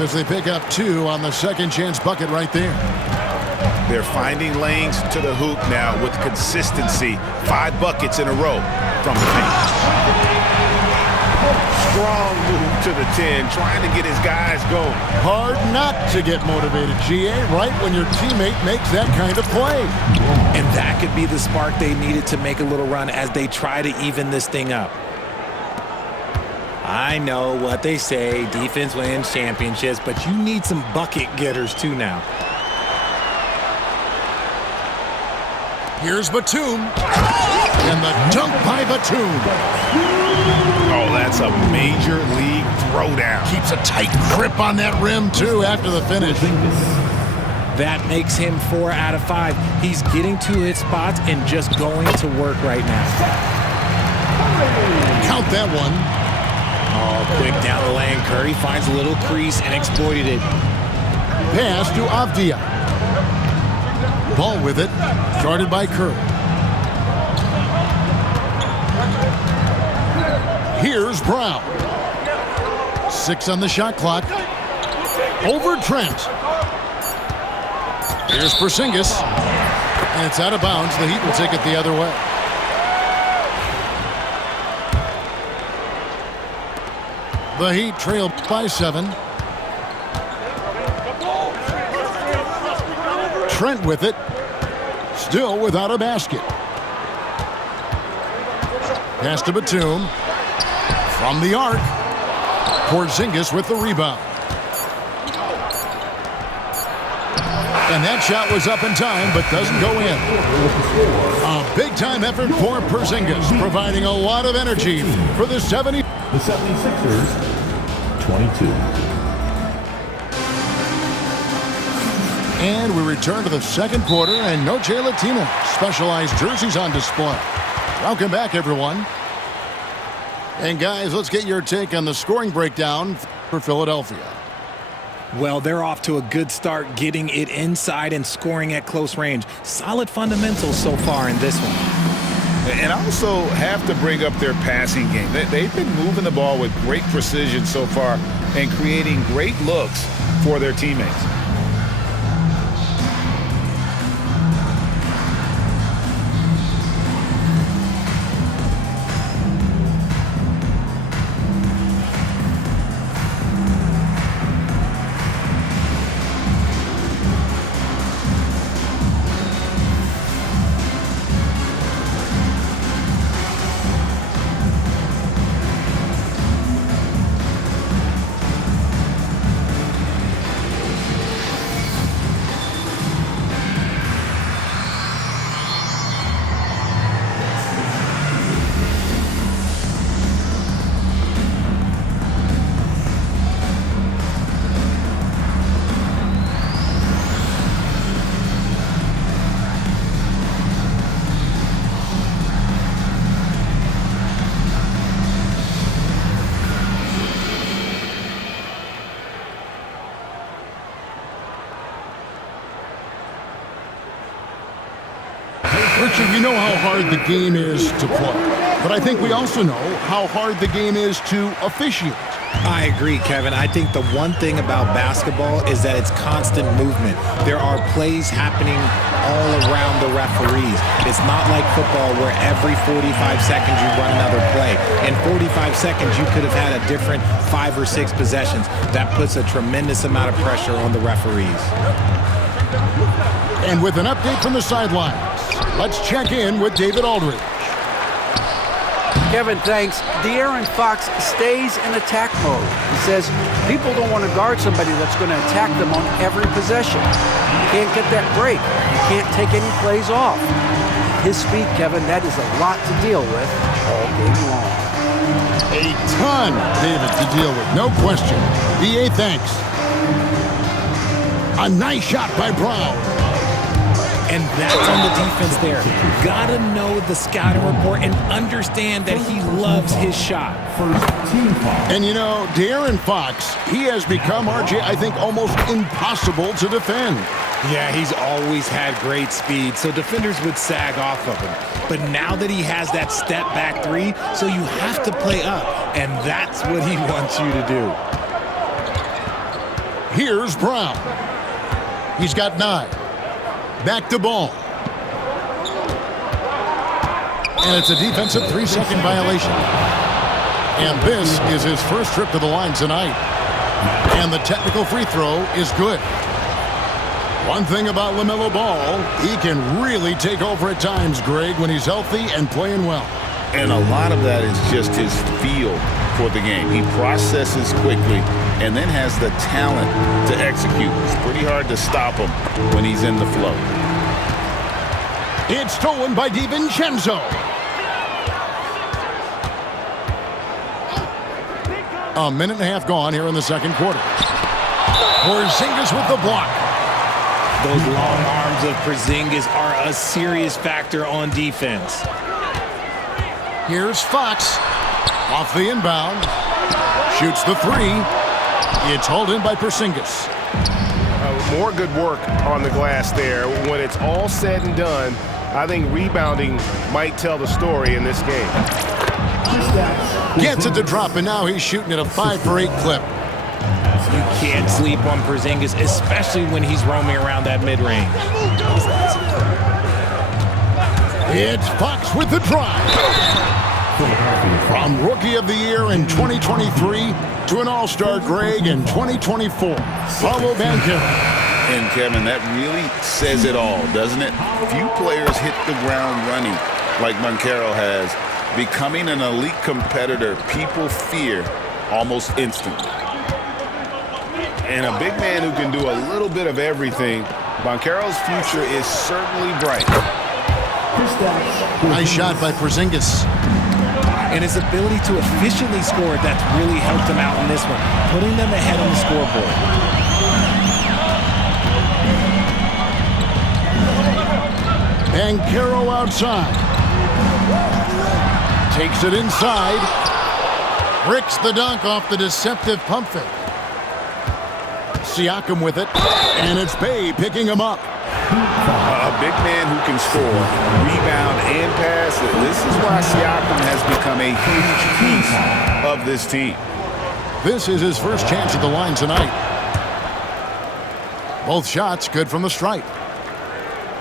as they pick up 2 on the second chance bucket right there. They're finding lanes to the hoop now with consistency. 5 buckets in a row from the paint. Strong move to the 10, trying to get his guys going. Hard not to get motivated, GA, right when your teammate makes that kind of play. And that could be the spark they needed to make a little run as they try to even this thing up. I know what they say, defense wins championships, but you need some bucket getters too now. Here's Batum. And the dunk by Batum. Oh, that's a major league throwdown. Keeps a tight grip on that rim, too, after the finish. That makes him 4 out of 5. He's getting to his spots and just going to work right now. Count that one. Oh, quick down the lane. Curry finds a little crease and exploited it. Pass to Avdia. Ball with it, guarded by Curry. Here's Brown. 6 on the shot clock. Over Trent. Here's Porzingis. And it's out of bounds. The Heat will take it the other way. The Heat trail by 7. Trent with it. Still without a basket. Pass to Batum. From the arc. Porzingis with the rebound. And that shot was up in time, but doesn't go in. A big-time effort for Porzingis, providing a lot of energy for the 70. The 76ers, 22. And we return to the second quarter, and no Jay Latina. Specialized jerseys on display. Welcome back, everyone. And guys, let's get your take on the scoring breakdown for Philadelphia. Well, they're off to a good start getting it inside and scoring at close range. Solid fundamentals so far in this one. And also have to bring up their passing game. They've been moving the ball with great precision so far and creating great looks for their teammates. Richard, you know how hard the game is to play, but I think we also know how hard the game is to officiate. I agree, Kevin. I think the one thing about basketball is that it's constant movement. There are plays happening all around the referees. It's not like football where every 45 seconds you run another play. In 45 seconds, you could have had a different 5 or 6 possessions. That puts a tremendous amount of pressure on the referees. And with an update from the sidelines, let's check in with David Aldridge. Kevin, thanks. De'Aaron Fox stays in attack mode. He says people don't want to guard somebody that's going to attack them on every possession. You can't get that break. You can't take any plays off. His speed, Kevin, that is a lot to deal with all game long. A ton, David, to deal with, no question. DA, thanks. A nice shot by Brown. And that's on the defense there. Gotta know the scouting report and understand that he loves his shot. And you know, De'Aaron Fox, he has become, RJ, I think, almost impossible to defend. Yeah, he's always had great speed, so defenders would sag off of him. But now that he has that step back 3, so you have to play up, and that's what he wants you to do. Here's Brown. He's got 9. Back to Ball. And it's a defensive 3-second violation. And this is his first trip to the line tonight. And the technical free throw is good. One thing about LaMelo Ball, he can really take over at times, Greg, when he's healthy and playing well. And a lot of that is just his feel for the game. He processes quickly and then has the talent to execute. It's pretty hard to stop him when he's in the flow. It's stolen by DiVincenzo. A minute and a half gone here in the second quarter. Porzingis with the block. Those long arms of Porzingis are a serious factor on defense. Here's Fox. Off the inbound. Shoots the 3. It's hauled in by Porzingis. More good work on the glass there. When it's all said and done, I think rebounding might tell the story in this game. Gets it to drop, and now he's shooting at a 5-for-8 clip. You can't sleep on Porzingis, especially when he's roaming around that mid-range. It's Fox with the drive. From Rookie of the Year in 2023 to an All-Star Greg in 2024, Paolo Banchero. And, Kevin, that really says it all, doesn't it? Few players hit the ground running like Banchero has. Becoming an elite competitor, people fear almost instantly. And a big man who can do a little bit of everything, Banchero's future is certainly bright. Nice shot by Porzingis. And his ability to efficiently score, that's really helped him out in this one, putting them ahead on the scoreboard. Banchero outside. Takes it inside. Bricks the dunk off the deceptive pump fake. Siakam with it, and it's Bey picking him up. A big man who can score, rebound, and pass. This is why Siakam has become a huge piece of this team. This is his first chance at the line tonight. Both shots good from the stripe.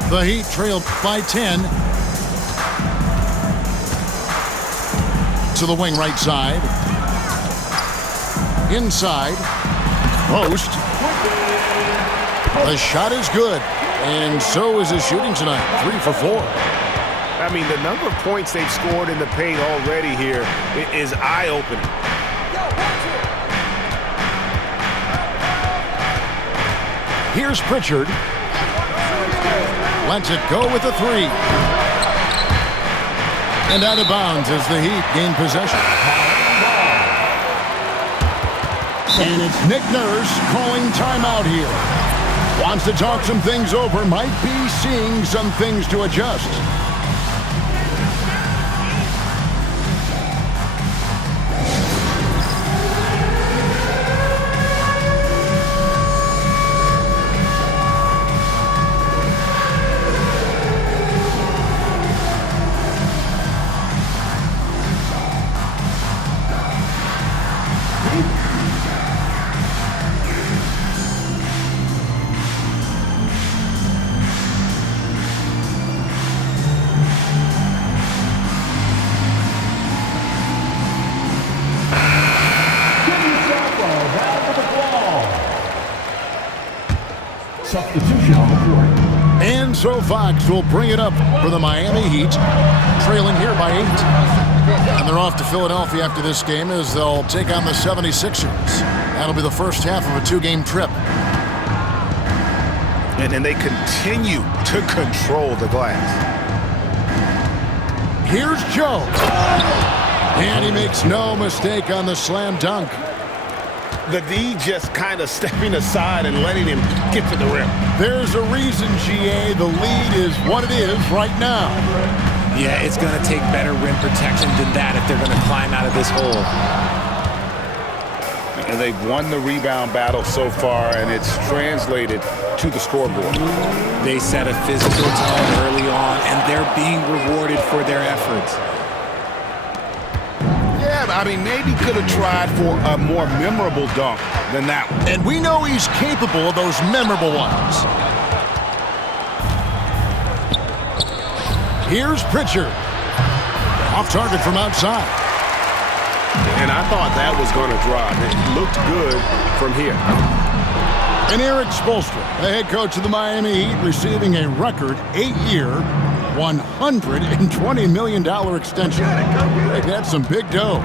The Heat trail by 10. To the wing right side. Inside. Post. The shot is good. And so is his shooting tonight. 3 for 4. I mean, the number of points they've scored in the paint already here is eye-opening. Here's Pritchard. Lets it go with a 3. And out of bounds as the Heat gain possession. And it's Nick Nurse calling timeout here. Wants to talk some things over, might be seeing some things to adjust. Substitution on the floor. And so Fox will bring it up for the Miami Heat, trailing here by 8. And they're off to Philadelphia after this game as they'll take on the 76ers. That'll be the first half of a 2-game trip. And they continue to control the glass. Here's Joe. And he makes no mistake on the slam dunk. The D just kind of stepping aside and letting him get to the rim. There's a reason, GA. The lead is what it is right now. Yeah, it's going to take better rim protection than that if they're going to climb out of this hole. And they've won the rebound battle so far, and it's translated to the scoreboard. They set a physical tone early on, and they're being rewarded for their efforts. Yeah, I mean, maybe could have tried for a more memorable dunk than that one. And we know he's capable of those memorable ones. Here's Pritchard. Off target from outside. And I thought that was going to drop. It looked good from here. And Erik Spoelstra, the head coach of the Miami Heat, receiving a record 8-year, $120 million extension. Hey, that's some big dough.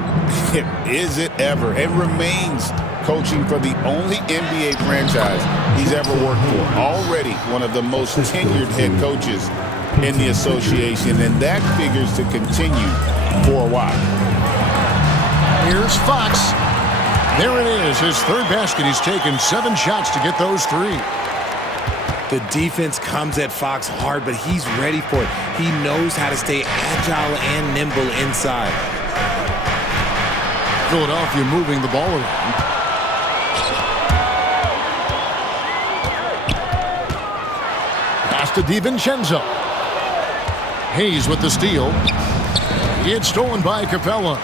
Is it ever? It remains coaching for the only NBA franchise he's ever worked for. Already one of the most tenured head coaches in the association, and that figures to continue for a while. Here's Fox. There it is, his third basket. He's taken 7 shots to get those 3. The defense comes at Fox hard, but he's ready for it. He knows how to stay agile and nimble inside. Philadelphia moving the ball around. Pass to DiVincenzo. Hayes with the steal. It's stolen by Capella.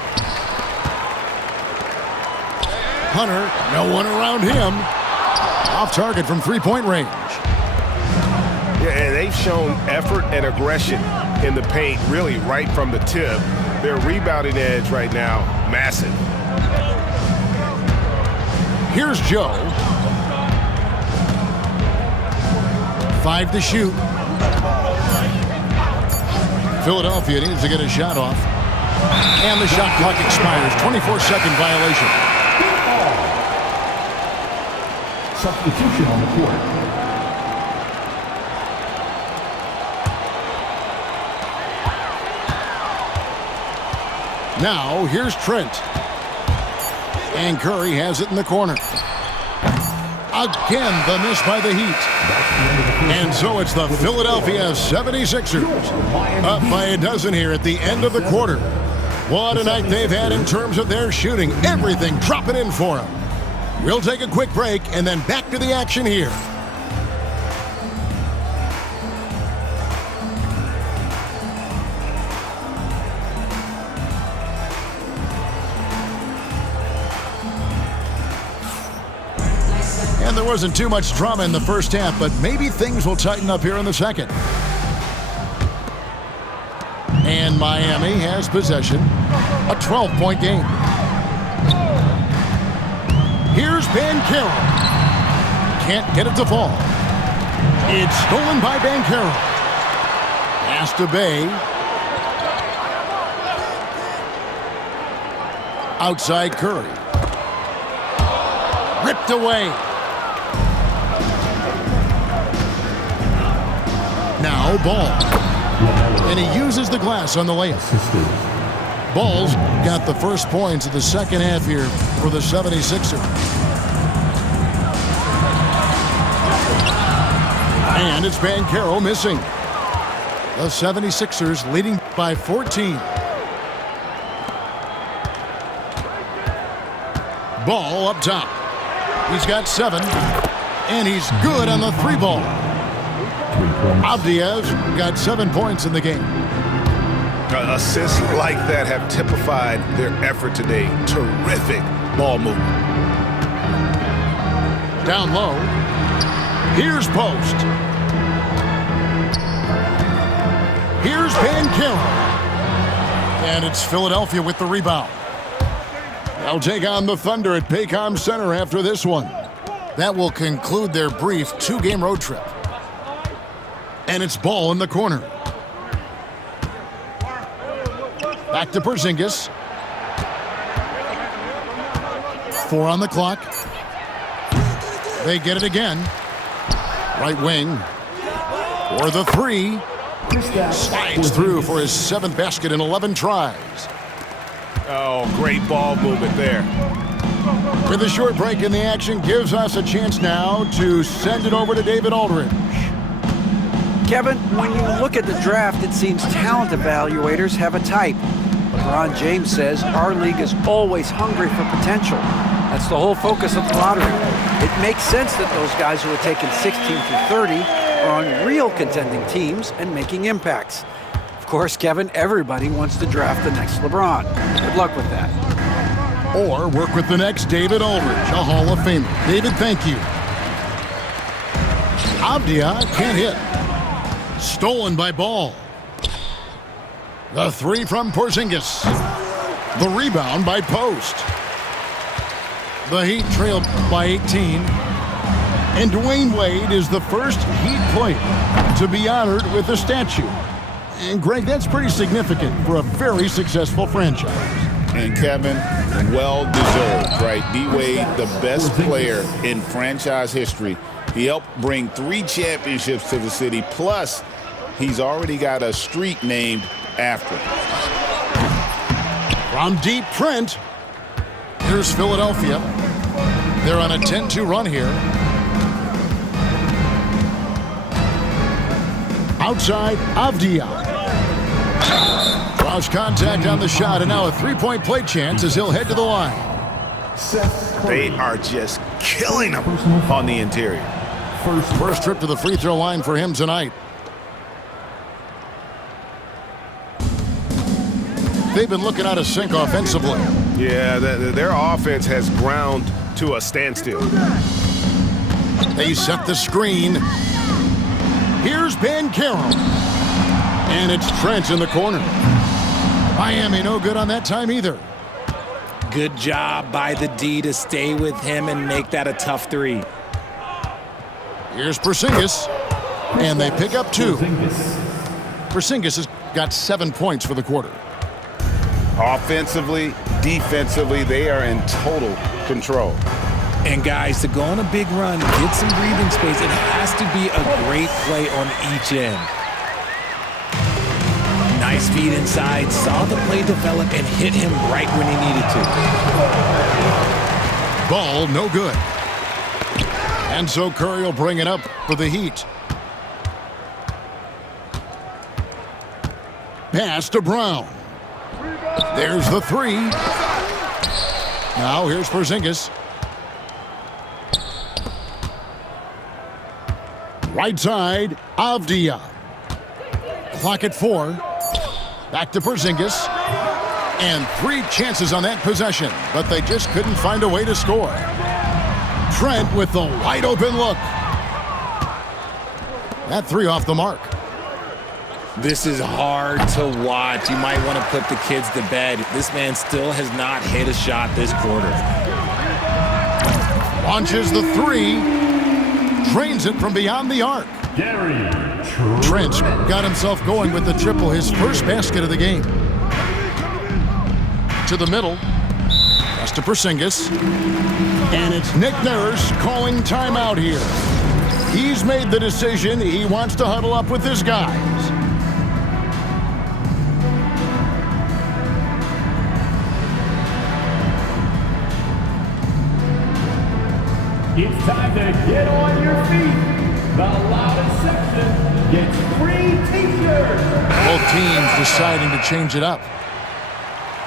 Hunter, no one around him. Off target from three-point range. Yeah, and they've shown effort and aggression in the paint, really right from the tip. Their rebounding edge right now, massive. Here's Joe. 5 to shoot. Philadelphia needs to get a shot off. And the shot clock expires. 24-second violation. Substitution on the court. Now, here's Trent. And Curry has it in the corner. Again, the miss by the Heat. And so it's the Philadelphia 76ers. Up by a dozen here at the end of the quarter. What a night they've had in terms of their shooting. Everything dropping in for them. We'll take a quick break and then back to the action here. And there wasn't too much drama in the first half, but maybe things will tighten up here in the second. And Miami has possession. A 12-point game. Here's Banchero. Can't get it to fall. It's stolen by Banchero. Pass to Bay. Outside Curry. Ripped away. Now Ball. And he uses the glass on the layup. Ball's got the first points of the second half here for the 76ers. And it's Banchero missing. The 76ers leading by 14. Ball up top. He's got 7. And he's good on the 3-ball. Avdiaz got 7 points in the game. Assists like that have typified their effort today. Terrific ball movement. Down low. Here's Post. Here's Banchero. And it's Philadelphia with the rebound. They'll take on the Thunder at Paycom Center after this one. That will conclude their brief 2-game road trip. And it's Ball in the corner. Back to Porzingis. 4 on the clock. They get it again. Right wing. For the 3. Slides through for his 7th basket in 11 tries. Oh, great ball movement there. With a short break in the action, gives us a chance now to send it over to David Aldridge. Kevin, when you look at the draft, it seems talent evaluators have a type. LeBron James says our league is always hungry for potential. That's the whole focus of the lottery. It makes sense that those guys who are taken 16 through 30 are on real contending teams and making impacts. Of course, Kevin, everybody wants to draft the next LeBron. Good luck with that. or work with the next David Aldridge, a Hall of Famer. David, thank you. Avdia can't hit. Stolen by Ball. The three from Porzingis. The rebound by Post. The Heat trailed by 18. And Dwayne Wade is the first Heat player to be honored with a statue. And Greg, that's pretty significant for a very successful franchise. And Kevin, well-deserved, right? D-Wade, the best player in franchise history. He helped bring 3 championships to the city, plus he's already got a street named after him. From deep, Trent. Here's Philadelphia. They're on a 10-2 run here. Outside, Avdia. Draws contact on the shot, and now a three-point play chance as he'll head to the line. They are just killing him on the interior. First trip to the free throw line for him tonight. They've been looking out of sync offensively. Yeah, their offense has ground to a standstill. They set the screen. Here's Banchero. And it's Trent in the corner. Miami no good on that time either. Good job by the D to stay with him and make that a tough three. Here's Porzingis. And they pick up 2. Porzingis has got 7 points for the quarter. Offensively, defensively, they are in total control. And guys, to go on a big run, get some breathing space, it has to be a great play on each end. Nice feed inside, saw the play develop and hit him right when he needed to. Ball no good. And so Curry will bring it up for the Heat. Pass to Brown. There's the 3. Now here's Porzingis. Right side, Avdia. Clock at 4. Back to Porzingis. And 3 chances on that possession, but they just couldn't find a way to score. Trent with the wide open look. That 3 off the mark. This is hard to watch. You might want to put the kids to bed. This man still has not hit a shot this quarter. Launches the 3. Drains it from beyond the arc. Trent got himself going with the triple, his first basket of the game. To the middle. Pass to Porzingis. And it's Nick Nurse calling timeout here. He's made the decision. He wants to huddle up with his guys. It's time to get on your feet. The loudest section gets free t-shirts. Both teams deciding to change it up.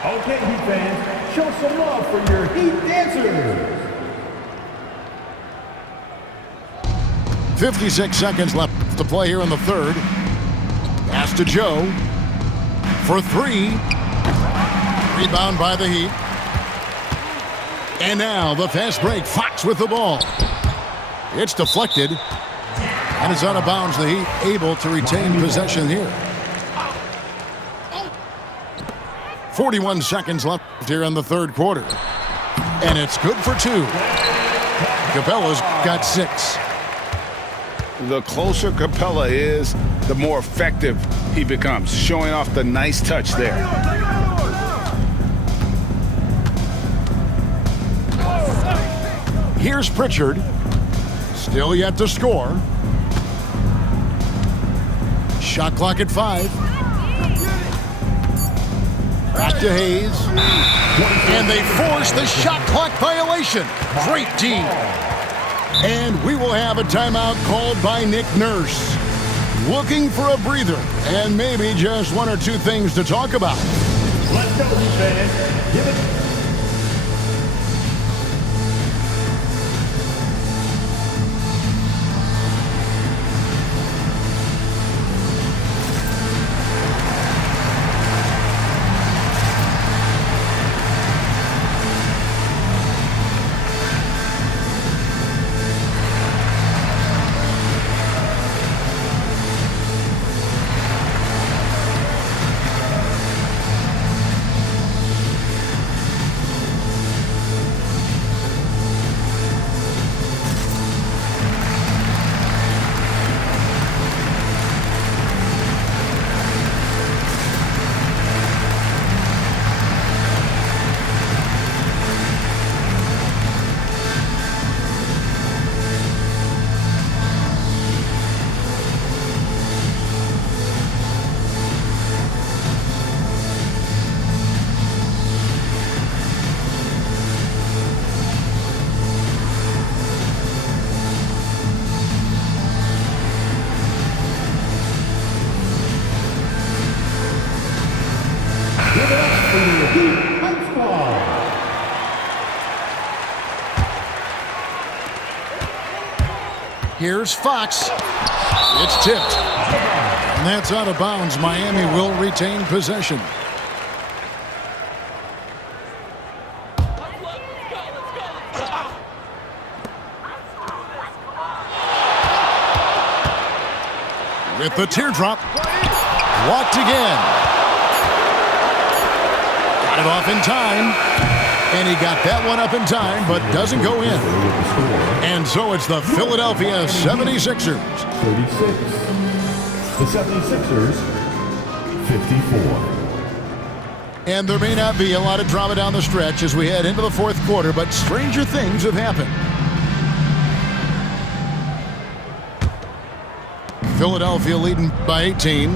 Okay, Heat fans, show some love for your Heat dancers. 56 seconds left to play here in the third. Pass to Joe for 3. Rebound by the Heat. And now the fast break. Fox with the ball. It's deflected. And it's out of bounds. The Heat able to retain possession here. 41 seconds left here in the third quarter. And it's good for 2. Capella's got 6. The closer Capella is, the more effective he becomes, showing off the nice touch there. Here's Pritchard. Still yet to score. Shot clock at 5. Back to Hayes. And they force the shot clock violation. Great D. And we will have a timeout called by Nick Nurse. Looking for a breather and maybe just 1 or 2 things to talk about. Let's go, fans. Give it. Here's Fox. It's tipped. And that's out of bounds. Miami will retain possession. With the teardrop. Walked again. Got it off in time. And he got that one up in time, but doesn't go in. And so it's the Philadelphia 76ers. 36. The 76ers, 54. And there may not be a lot of drama down the stretch as we head into the fourth quarter, but stranger things have happened. Philadelphia leading by 18.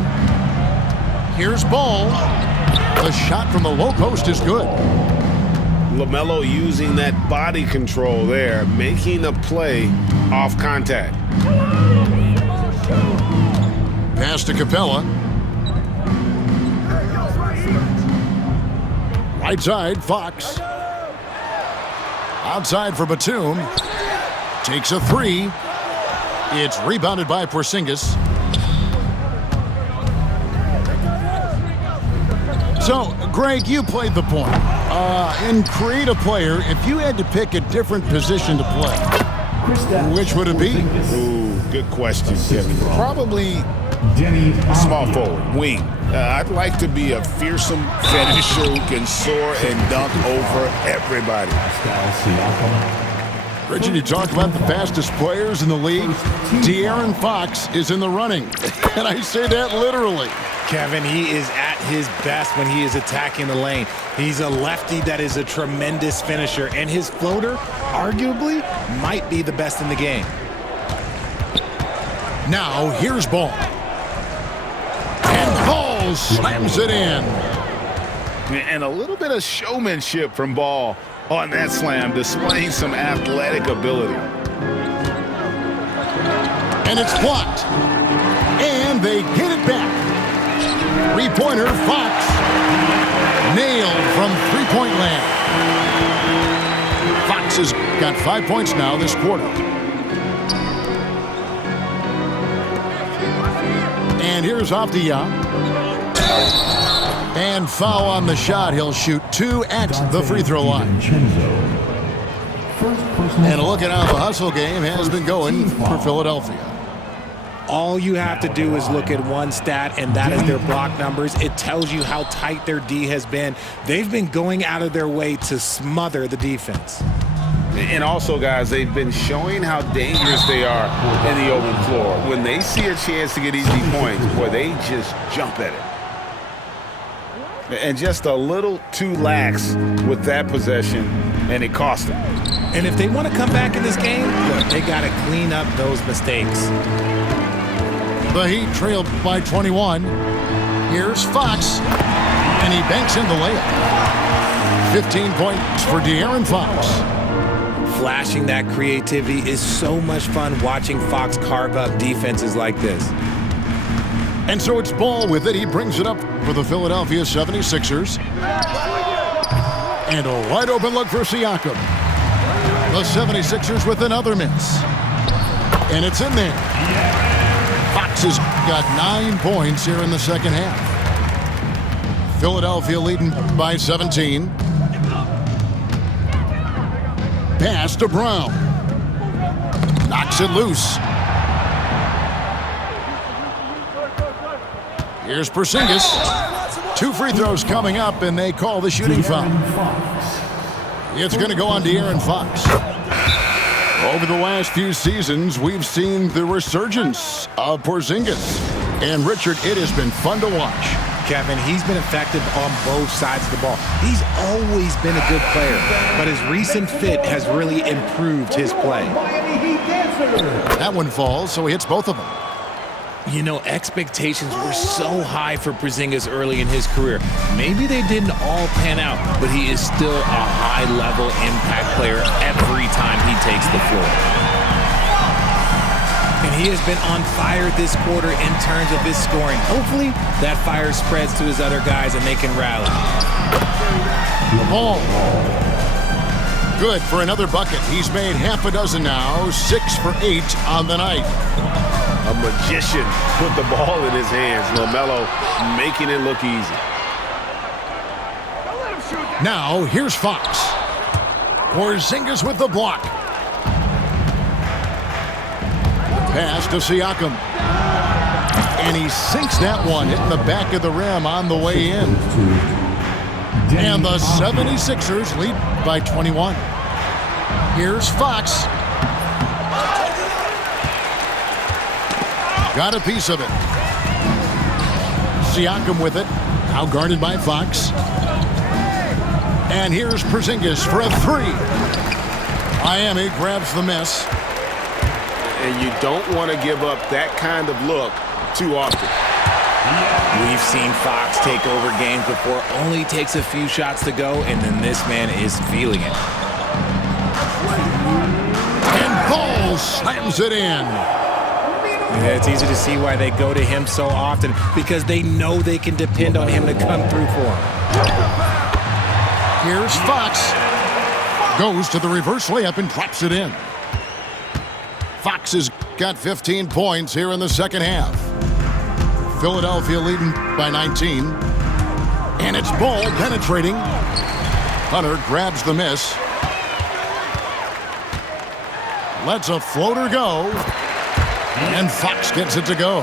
Here's Ball. The shot from the low post is good. LaMelo using that body control there, making a play off contact. Pass to Capella. Right side, Fox. Outside for Batum. Takes a three. It's rebounded by Porzingis. So, Greg, you played the point. In creative player, if you had to pick a different position to play, which would it be? Ooh, good question, Kevin. Probably small forward, wing. I'd like to be a fearsome finisher who can soar and dunk over everybody. Richard, you talked about the fastest players in the league. De'Aaron Fox is in the running, and I say that literally. Kevin, he is at his best when he is attacking the lane. He's a lefty that is a tremendous finisher, and his floater, arguably, might be the best in the game. Now, here's Ball. And Ball slams it in. And a little bit of showmanship from Ball on that slam, displaying some athletic ability. And it's blocked. And they get it back. Three-pointer, Fox. Nailed from three-point land. Fox has got 5 points now this quarter. And here's Avdija. And foul on the shot. He'll shoot 2 at the free throw line. And a look at how the hustle game has been going for Philadelphia. All you have to do is look at one stat, and that is their block numbers. It tells you how tight their D has been. They've been going out of their way to smother the defense. And also, guys, they've been showing how dangerous they are in the open floor. When they see a chance to get easy points, boy, they just jump at it. And just a little too lax with that possession, and it cost them. And if they want to come back in this game, look, they got to clean up those mistakes. The Heat trailed by 21. Here's Fox, and he banks in the layup. 15 points for De'Aaron Fox. Flashing that creativity is so much fun watching Fox carve up defenses like this. And so it's Ball with it. He brings it up for the Philadelphia 76ers. And a wide open look for Siakam. The 76ers with another miss. And it's in there. Fox has got 9 points here in the second half. Philadelphia leading by 17. Pass to Brown. Knocks it loose. Here's Porzingis. 2 free throws coming up, and they call the shooting foul. It's going to go on De'Aaron Fox. Over the last few seasons, we've seen the resurgence of Porzingis. And, Richard, it has been fun to watch. Kevin, he's been effective on both sides of the ball. He's always been a good player, but his recent fit has really improved his play. That one falls, so he hits both of them. You know, expectations were so high for Porzingis early in his career. Maybe they didn't all pan out, but he is still a high-level impact player every time he takes the floor. And he has been on fire this quarter in terms of his scoring. Hopefully, that fire spreads to his other guys and they can rally. Ball. good for another bucket. He's made half a dozen now, 6 for 8 on the night. A magician put the ball in his hands. LaMelo making it look easy. Now, here's Fox. Porzingis with the block. Pass to Siakam. And he sinks that one, hitting the back of the rim on the way in. And the 76ers lead by 21. Here's Fox. Got a piece of it. Siakam with it. Now guarded by Fox. And here's Porzingis for a three. Miami grabs the miss. And you don't want to give up that kind of look too often. We've seen Fox take over games before. Only takes a few shots to go, and then this man is feeling it. And Ball slams it in. Yeah, it's easy to see why they go to him so often, because they know they can depend on him to come through for them. Here's Fox. Goes to the reverse layup and drops it in. Fox has got 15 points here in the second half. Philadelphia leading by 19. And it's Ball penetrating. Hunter grabs the miss. Lets a floater go. And Fox gets it to go.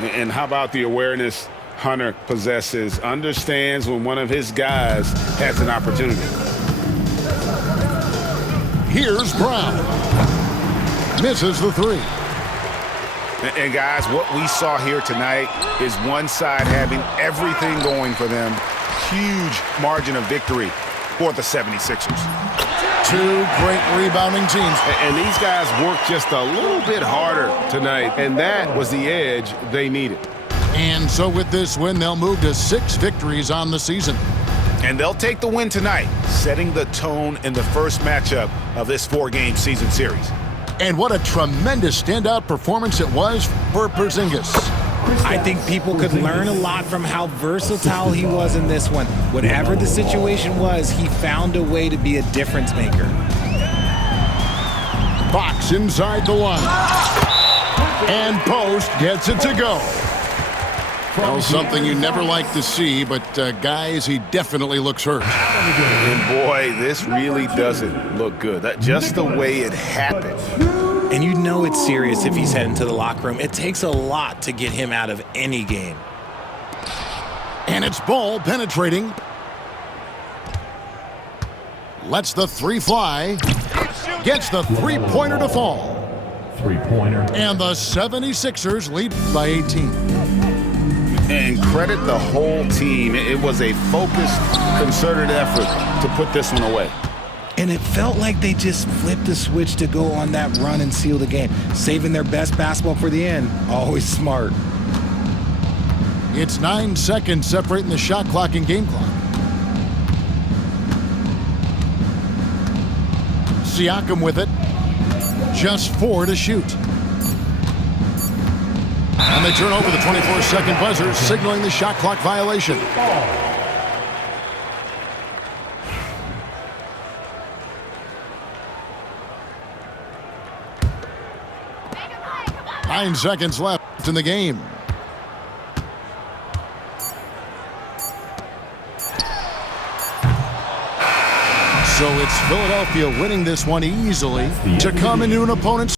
And how about the awareness Hunter possesses? Understands when one of his guys has an opportunity. Here's Brown. Misses the three. And guys, what we saw here tonight is one side having everything going for them. Huge margin of victory for the 76ers. Two great rebounding teams. And these guys worked just a little bit harder tonight, and that was the edge they needed. And so with this win, they'll move to 6 victories on the season. And they'll take the win tonight, setting the tone in the first matchup of this 4-game season series. And what a tremendous standout performance it was for Porzingis. I think people could learn a lot from how versatile he was in this one. Whatever the situation was, he found a way to be a difference maker. Fox inside the line. And Post gets it to go. Well, something you never like to see, but guys, he definitely looks hurt. And boy, this really doesn't look good. Just the way it happened. And you know it's serious if he's heading to the locker room. It takes a lot to get him out of any game. And it's Ball penetrating. Lets the three fly. Gets the three-pointer to fall. Three-pointer. And the 76ers lead by 18. And credit the whole team. It was a focused, concerted effort to put this one away. And it felt like they just flipped the switch to go on that run and seal the game. Saving their best basketball for the end. Always smart. It's 9 seconds separating the shot clock and game clock. Siakam with it. Just 4 to shoot. And they turn over the 24-second buzzer, signaling the shot clock violation. Nine seconds left in the game. So it's Philadelphia winning this one easily to come into an opponent's